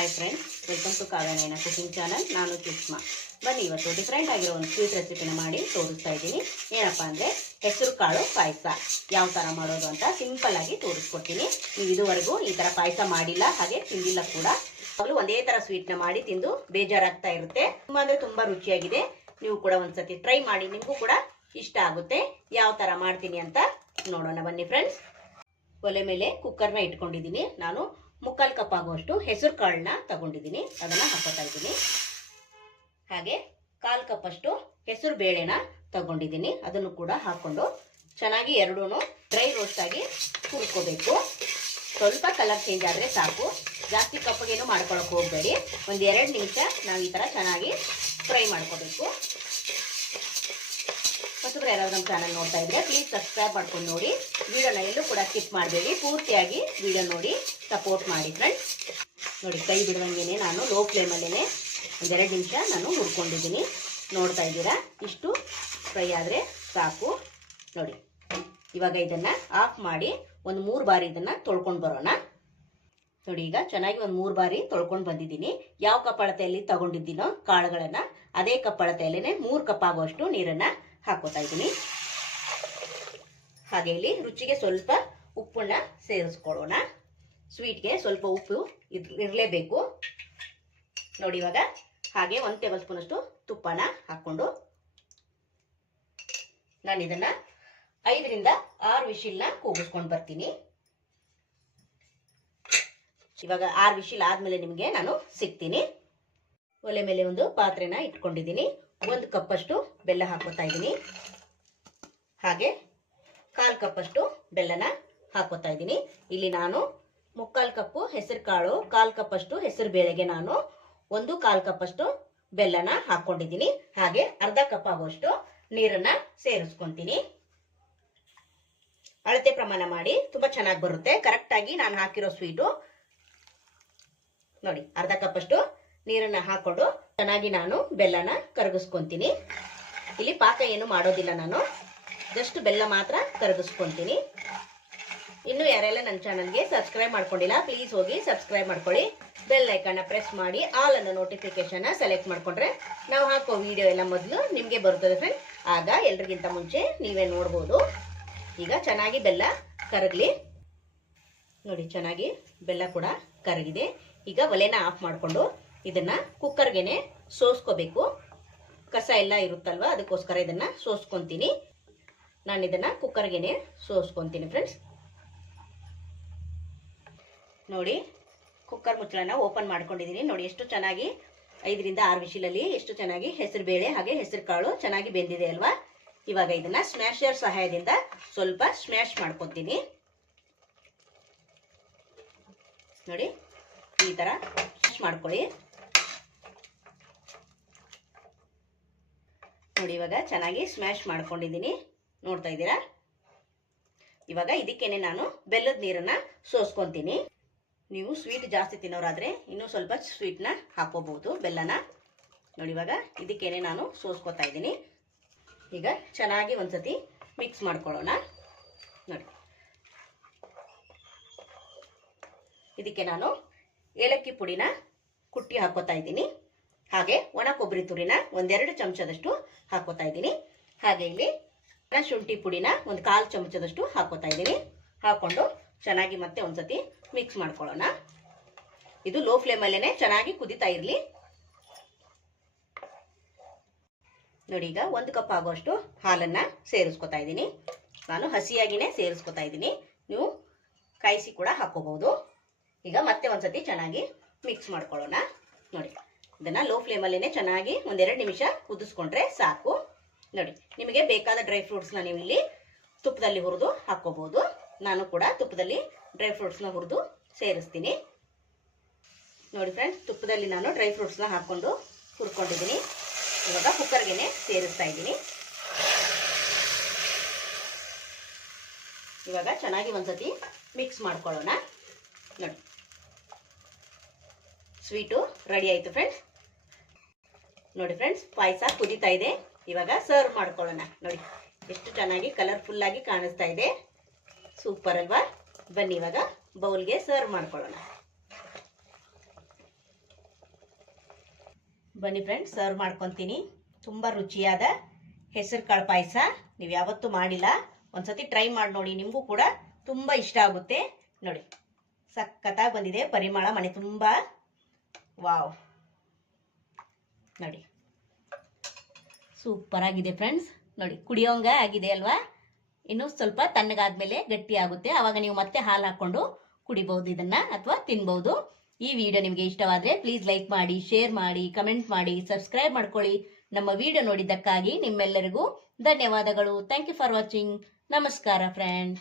Hi friends welcome to Kavyanayana cooking channel ನಾನು ಸುಷ್ಮಾ ಬನ್ನಿ, ಇವತ್ತು ಡಿಫ್ರೆಂಟ್ ಆಗಿರೋ ಒಂದು ಸ್ವೀಟ್ ರೆಸಿಪಿನ ಮಾಡಿ ತೋರಿಸ್ತಾ ಇದ್ದೀನಿ. ಏನಪ್ಪಾ ಅಂದರೆ ಹೆಸರು ಕಾಳು ಪಾಯಸ. ಯಾವ ಥರ ಮಾಡೋದು ಅಂತ ಸಿಂಪಲ್ ಆಗಿ ತೋರಿಸ್ಕೊಡ್ತೀನಿ. ನೀವು ಇದುವರೆಗೂ ಈ ಥರ ಪಾಯಸ ಮಾಡಿಲ್ಲ, ಹಾಗೆ ತಿಂದಿಲ್ಲ ಕೂಡ. ಅವಳು ಒಂದೇ ಥರ ಸ್ವೀಟ್ನ ಮಾಡಿ ತಿಂದು ಬೇಜಾರಾಗ್ತಾ ಇರುತ್ತೆ. ತುಂಬ ಅಂದರೆ ತುಂಬ ರುಚಿಯಾಗಿದೆ. ನೀವು ಕೂಡ ಒಂದ್ಸತಿ ಟ್ರೈ ಮಾಡಿ, ನಿಮಗೂ ಕೂಡ ಇಷ್ಟ ಆಗುತ್ತೆ. ಯಾವ ಥರ ಮಾಡ್ತೀನಿ ಅಂತ ನೋಡೋಣ ಬನ್ನಿ ಫ್ರೆಂಡ್ಸ್ ಒಲೆ ಮೇಲೆ ಕುಕ್ಕರ್ನ ಇಟ್ಕೊಂಡಿದ್ದೀನಿ. ನಾನು ಮುಕ್ಕಾಲು ಕಪ್ ಆಗುವಷ್ಟು ಹೆಸರು ಕಾಳನ್ನ ತಗೊಂಡಿದ್ದೀನಿ. ಅದನ್ನ ಹಾಕೋತಾ ಇದ್ದೀನಿ. ಹಾಗೆ ಕಾಲು ಕಪ್ ಅಷ್ಟು ಹೆಸರು ಬೇಳೆನ ತಗೊಂಡಿದ್ದೀನಿ. ಅದನ್ನು ಕೂಡ ಹಾಕೊಂಡು ಚೆನ್ನಾಗಿ ಎರಡೂ ಡ್ರೈ ರೋಸ್ಟ್ ಆಗಿ ಹುರ್ಕೋಬೇಕು. ಸ್ವಲ್ಪ ಕಲರ್ ಚೇಂಜ್ ಆದರೆ ಸಾಕು. ಜಾಸ್ತಿ ಕಪ್ಪಗೇನು ಮಾಡ್ಕೊಳಕ್ಕೆ ಹೋಗಬೇಡಿ. ಒಂದು ಎರಡು ನಿಮಿಷ ನಾವು ಈ ಥರ ಚೆನ್ನಾಗಿ ಫ್ರೈ ಮಾಡ್ಕೋಬೇಕು. ಹೊಸಬ್ರು ಯಾರಾದ್ರು ನಮ್ಮ ಚಾನಲ್ ನೋಡ್ತಾ ಇದ್ರೆ ಪ್ಲೀಸ್ ಸಬ್ಸ್ಕ್ರೈಬ್ ಮಾಡ್ಕೊಂಡು ನೋಡಿ. ವಿಡಿಯೋನ ಎಲ್ಲೂ ಕೂಡ ಸ್ಕಿಪ್ ಮಾಡಬೇಡಿ. ಪೂರ್ತಿಯಾಗಿ ವಿಡಿಯೋ ನೋಡಿ ಸಪೋರ್ಟ್ ಮಾಡಿ ಫ್ರೆಂಡ್ಸ್ ನೋಡಿ, ಕೈ ಬಿಡುವಂಗೆ ನಾನು ಲೋ ಫ್ಲೇಮಲ್ಲೇ ಒಂದೆರಡು ನಿಮಿಷ ನಾನು ಹುರ್ಕೊಂಡಿದ್ದೀನಿ. ನೋಡ್ತಾ ಇದ್ದೀರಾ? ಇಷ್ಟು ಫ್ರೈ ಆದರೆ ಸಾಕು. ನೋಡಿ, ಇವಾಗ ಇದನ್ನು ಆಫ್ ಮಾಡಿ ಒಂದು ಮೂರು ಬಾರಿ ಇದನ್ನು ತೊಳ್ಕೊಂಡು ಬರೋಣ. ನೋಡಿ, ಈಗ ಚೆನ್ನಾಗಿ ಒಂದು ಮೂರು ಬಾರಿ ತೊಳ್ಕೊಂಡು ಬಂದಿದ್ದೀನಿ. ಯಾವ ಕಪ್ಪಳತೆಯಲ್ಲಿ ತಗೊಂಡಿದ್ದೀನೋ ಕಾಳುಗಳನ್ನು, ಅದೇ ಕಪ್ಪಳತೆಯಲ್ಲೇ ಮೂರು ಕಪ್ ಆಗುವಷ್ಟು ನೀರನ್ನು ಹಾಕೋತಾ ಇದ್ದೀನಿ ಹಾಗೆ ಇಲ್ಲಿ ರುಚಿಗೆ ಸ್ವಲ್ಪ ಉಪ್ಪನ್ನ ಸೇರಿಸ್ಕೊಳ್ಳೋಣ. ಸ್ವೀಟ್ಗೆ ಸ್ವಲ್ಪ ಉಪ್ಪು ಇರಲೇಬೇಕು. ನೋಡಿ ಇವಾಗ ಹಾಗೆ ಒಂದು ಟೇಬಲ್ ಸ್ಪೂನ್ ಅಷ್ಟು ತುಪ್ಪನ ಹಾಕ್ಕೊಂಡು ನಾನು ಇದನ್ನ ಐದರಿಂದ ಆರು ವಿಶಿಲ್ನ ಕೂಗಿಸ್ಕೊಂಡು ಬರ್ತೀನಿ. ಇವಾಗ ಆರು ವಿಶಿಲ್ ಆದಮೇಲೆ ನಿಮಗೆ ನಾನು ಸಿಗ್ತೀನಿ. ಒಲೆ ಮೇಲೆ ಒಂದು ಪಾತ್ರೆನ ಇಟ್ಕೊಂಡಿದ್ದೀನಿ. ಒಂದು ಕಪ್ಪಷ್ಟು ಬೆಲ್ಲ ಹಾಕೋತಾ ಇದ್ದೀನಿ. ಹಾಗೆ ಕಾಲು ಕಪ್ಪಷ್ಟು ಬೆಲ್ಲನ ಹಾಕೋತಾ ಇದ್ದೀನಿ. ಇಲ್ಲಿ ನಾನು ಮುಕ್ಕಾಲು ಕಪ್ಪು ಹೆಸರು ಕಾಳು, ಕಾಲು ಕಪ್ಪಷ್ಟು ಹೆಸರು ಬೇಳೆಗೆ ನಾನು ಒಂದು ಕಾಲು ಕಪ್ಪಷ್ಟು ಬೆಲ್ಲನ ಹಾಕೊಂಡಿದ್ದೀನಿ. ಹಾಗೆ ಅರ್ಧ ಕಪ್ ಆಗುವಷ್ಟು ನೀರನ್ನ ಸೇರಿಸ್ಕೊಂತೀನಿ. ಅಳತೆ ಪ್ರಮಾಣ ಮಾಡಿ, ತುಂಬಾ ಚೆನ್ನಾಗಿ ಬರುತ್ತೆ. ಕರೆಕ್ಟ್ ಆಗಿ ನಾನು ಹಾಕಿರೋ ಸ್ವೀಟು ನೋಡಿ, ಅರ್ಧ ಕಪ್ಪಷ್ಟು ನೀರನ್ನ ಹಾಕೊಂಡು. ಚೆನ್ನಾಗಿ ನಾನು ಬೆಲ್ಲನ ಕರಗಿಸ್ಕೊಂತೀನಿ. ಇಲ್ಲಿ ಪಾಕ ಏನು ಮಾಡೋದಿಲ್ಲ ನಾನು. ಜಸ್ಟ್ ಬೆಲ್ಲ ಮಾತ್ರ ಕರಗಿಸ್ಕೊಂತೀನಿ. ಇನ್ನು ಯಾರೆಲ್ಲ ನನ್ನ ಚಾನಲ್ಗೆ ಸಬ್ಸ್ಕ್ರೈಬ್ ಮಾಡ್ಕೊಂಡಿಲ್ಲ ಪ್ಲೀಸ್ ಹೋಗಿ ಸಬ್ಸ್ಕ್ರೈಬ್ ಮಾಡ್ಕೊಳ್ಳಿ. ಬೆಲ್ ಐಕನ್ನ ಪ್ರೆಸ್ ಮಾಡಿ ಆಲ್ ಅನ್ನೋ ನೋಟಿಫಿಕೇಶನ್ ಸೆಲೆಕ್ಟ್ ಮಾಡ್ಕೊಂಡ್ರೆ ನಾವು ಹಾಕೋ ವಿಡಿಯೋ ಎಲ್ಲ ಮೊದಲು ನಿಮಗೆ ಬರ್ತದೆ ಫ್ರೆಂಡ್ ಆಗ ಎಲ್ರಿಗಿಂತ ಮುಂಚೆ ನೀವೇ ನೋಡ್ಬೋದು. ಈಗ ಚೆನ್ನಾಗಿ ಬೆಲ್ಲ ಕರಗಲಿ. ನೋಡಿ, ಚೆನ್ನಾಗಿ ಬೆಲ್ಲ ಕೂಡ ಕರಗಿದೆ. ಈಗ ಒಲೆನ ಆಫ್ ಮಾಡಿಕೊಂಡು ಇದನ್ನ ಕುಕ್ಕರ್ಗೆನೆ ಸೋಸ್ಕೋಬೇಕು. ಕಸ ಎಲ್ಲ ಇರುತ್ತಲ್ವ, ಅದಕ್ಕೋಸ್ಕರ ಇದನ್ನ ಸೋಸ್ಕೊಂತೀನಿ. ನಾನು ಇದನ್ನ ಕುಕ್ಕರ್ಗೆನೆ ಸೋಸ್ಕೊಂತೀನಿ ಫ್ರೆಂಡ್ಸ್ ನೋಡಿ, ಕುಕ್ಕರ್ ಮುಚ್ಚಳನ ಓಪನ್ ಮಾಡ್ಕೊಂಡಿದ್ದೀನಿ ನೋಡಿ, ಎಷ್ಟು ಚೆನ್ನಾಗಿ ಐದರಿಂದ ಆರು ವಿಶಿಲಲ್ಲಿ ಎಷ್ಟು ಚೆನ್ನಾಗಿ ಹೆಸರು ಬೇಳೆ ಹಾಗೆ ಹೆಸರು ಕಾಳು ಚೆನ್ನಾಗಿ ಬೆಂದಿದೆ ಅಲ್ವಾ? ಇವಾಗ ಇದನ್ನ ಸ್ಮ್ಯಾಶರ್ ಸಹಾಯದಿಂದ ಸ್ವಲ್ಪ ಸ್ಮ್ಯಾಶ್ ಮಾಡ್ಕೊತೀನಿ. ನೋಡಿ, ಈ ತರ ಮಾಡ್ಕೊಳ್ಳಿ. ನೋಡಿ ಇವಾಗ ಚೆನ್ನಾಗಿ ಸ್ಮ್ಯಾಶ್ ಮಾಡ್ಕೊಂಡಿದ್ದೀನಿ. ನೋಡ್ತಾ ಇದ್ದೀರಾ? ಇವಾಗ ಇದಕ್ಕೇನೆ ನಾನು ಬೆಲ್ಲದ ನೀರನ್ನ ಸೋಸ್ಕೊತೀನಿ. ನೀವು ಸ್ವೀಟ್ ಜಾಸ್ತಿ ತಿನ್ನೋರಾದರೆ ಇನ್ನೂ ಸ್ವಲ್ಪ ಸ್ವೀಟ್ನ ಹಾಕೋಬಹುದು ಬೆಲ್ಲನ. ನೋಡಿ ಇವಾಗ ಇದಕ್ಕೇನೆ ನಾನು ಸೋಸ್ಕೊತಾ ಇದ್ದೀನಿ. ಈಗ ಚೆನ್ನಾಗಿ ಒಂದ್ಸತಿ ಮಿಕ್ಸ್ ಮಾಡ್ಕೊಳ್ಳೋಣ. ನೋಡಿ. ಇದಕ್ಕೆ ನಾನು ಏಲಕ್ಕಿ ಪುಡಿನ ಕುಟ್ಟಿ ಹಾಕೋತಾ ಇದ್ದೀನಿ. ಹಾಗೆ ಒಣ ಕೊಬ್ಬರಿ ತುರಿನ ಒಂದೆರಡು ಚಮಚದಷ್ಟು ಹಾಕೋತಾ ಇದ್ದೀನಿ. ಹಾಗೆ ಇಲ್ಲಿ ಶುಂಠಿ ಪುಡಿನ ಒಂದು ಕಾಲು ಚಮಚದಷ್ಟು ಹಾಕೋತಾ ಇದ್ದೀನಿ. ಹಾಕೊಂಡು ಚೆನ್ನಾಗಿ ಮತ್ತೆ ಒಂದ್ಸತಿ ಮಿಕ್ಸ್ ಮಾಡ್ಕೊಳ್ಳೋಣ. ಇದು ಲೋ ಫ್ಲೇಮಲ್ಲೇ ಚೆನ್ನಾಗಿ ಕುದಿತಾ ಇರಲಿ. ನೋಡಿ ಈಗ ಒಂದು ಕಪ್ ಆಗುವಷ್ಟು ಹಾಲನ್ನ ಸೇರಿಸ್ಕೊತಾ ಇದ್ದೀನಿ. ನಾನು ಹಸಿಯಾಗಿನೇ ಸೇರಿಸ್ಕೊತಾ ಇದ್ದೀನಿ. ನೀವು ಕಾಯಿಸಿ ಕೂಡ ಹಾಕೋಬಹುದು ಈಗ ಮತ್ತೆ ಒಂದ್ಸತಿ ಚೆನ್ನಾಗಿ ಮಿಕ್ಸ್ ಮಾಡ್ಕೊಳ್ಳೋಣ. ನೋಡಿ. ಇದನ್ನ ಲೋ ಫ್ಲೇಮಲ್ಲೇ ಚೆನ್ನಾಗಿ ಒಂದೆರಡು ನಿಮಿಷ ಕುದಿಸ್ಕೊಂಡ್ರೆ ಸಾಕು. ನೋಡಿ, ನಿಮಗೆ ಬೇಕಾದ ಡ್ರೈ ಫ್ರೂಟ್ಸ್ನ ನೀವು ಇಲ್ಲಿ ತುಪ್ಪದಲ್ಲಿ ಹುರಿದು ಹಾಕೋಬಹುದು ನಾನು ಕೂಡ ತುಪ್ಪದಲ್ಲಿ ಡ್ರೈ ಫ್ರೂಟ್ಸ್ನ ಹುರಿದು ಸೇರಿಸ್ತೀನಿ. ನೋಡಿ ಫ್ರೆಂಡ್ಸ್ ತುಪ್ಪದಲ್ಲಿ ನಾನು ಡ್ರೈ ಫ್ರೂಟ್ಸ್ನ ಹಾಕ್ಕೊಂಡು ಹುರ್ಕೊಂಡಿದ್ದೀನಿ. ಇವಾಗ ಕುಕ್ಕರ್ಗೆ ಸೇರಿಸ್ತಾ ಇದ್ದೀನಿ. ಇವಾಗ ಚೆನ್ನಾಗಿ ಒಂದ್ಸತಿ ಮಿಕ್ಸ್ ಮಾಡ್ಕೊಳ್ಳೋಣ. ನೋಡಿ ಸ್ವೀಟು ರೆಡಿ ಆಯಿತು ಫ್ರೆಂಡ್ಸ್ ನೋಡಿ ಫ್ರೆಂಡ್ಸ್ ಪಾಯಸ ಕುದೀತಾ ಇದೆ. ಇವಾಗ ಸರ್ವ್ ಮಾಡ್ಕೊಳ್ಳೋಣ. ನೋಡಿ, ಎಷ್ಟು ಚೆನ್ನಾಗಿ ಕಲರ್ಫುಲ್ ಆಗಿ ಕಾಣಿಸ್ತಾ ಇದೆ. ಸೂಪರ್ ಅಲ್ವಾ? ಬನ್ನಿ, ಇವಾಗ ಬೌಲ್ಗೆ ಸರ್ವ್ ಮಾಡ್ಕೊಳ್ಳೋಣ. ಬನ್ನಿ ಫ್ರೆಂಡ್ಸ್ ಸರ್ವ್ ಮಾಡ್ಕೊತೀನಿ. ತುಂಬ ರುಚಿಯಾದ ಹೆಸರು ಕಾಳು ಪಾಯಸ. ನೀವು ಯಾವತ್ತೂ ಮಾಡಿಲ್ಲ. ಒಂದ್ಸತಿ ಟ್ರೈ ಮಾಡಿ ನೋಡಿ, ನಿಮಗೂ ಕೂಡ ತುಂಬ ಇಷ್ಟ ಆಗುತ್ತೆ. ನೋಡಿ, ಸಖತ್ತಾಗಿ ಬಂದಿದೆ. ಪರಿಮಳ ಮನೆ ತುಂಬ. ವಾವ್ ನೋಡಿ. ಸೂಪರ್ ಆಗಿದೆ ಫ್ರೆಂಡ್ಸ್ ನೋಡಿ, ಕುಡಿಯೋಂಗ ಆಗಿದೆ ಅಲ್ವಾ? ಇನ್ನು ಸ್ವಲ್ಪ ತಣ್ಣಗಾದ್ಮೇಲೆ ಗಟ್ಟಿ ಆಗುತ್ತೆ. ಆವಾಗ ನೀವು ಮತ್ತೆ ಹಾಲು ಹಾಕೊಂಡು ಕುಡಿಬಹುದು ಇದನ್ನ ಅಥವಾ ತಿನ್ಬಹುದು. ಈ ವಿಡಿಯೋ ನಿಮಗೆ ಇಷ್ಟವಾದ್ರೆ ಪ್ಲೀಸ್ ಲೈಕ್ ಮಾಡಿ ಶೇರ್ ಮಾಡಿ ಕಮೆಂಟ್ ಮಾಡಿ ಸಬ್ಸ್ಕ್ರೈಬ್ ಮಾಡ್ಕೊಳ್ಳಿ. ನಮ್ಮ ವಿಡಿಯೋ ನೋಡಿದ್ದಕ್ಕಾಗಿ ನಿಮ್ಮೆಲ್ಲರಿಗೂ ಧನ್ಯವಾದಗಳು. ಥ್ಯಾಂಕ್ ಯು ಫಾರ್ ವಾಚಿಂಗ್ ನಮಸ್ಕಾರ ಫ್ರೆಂಡ್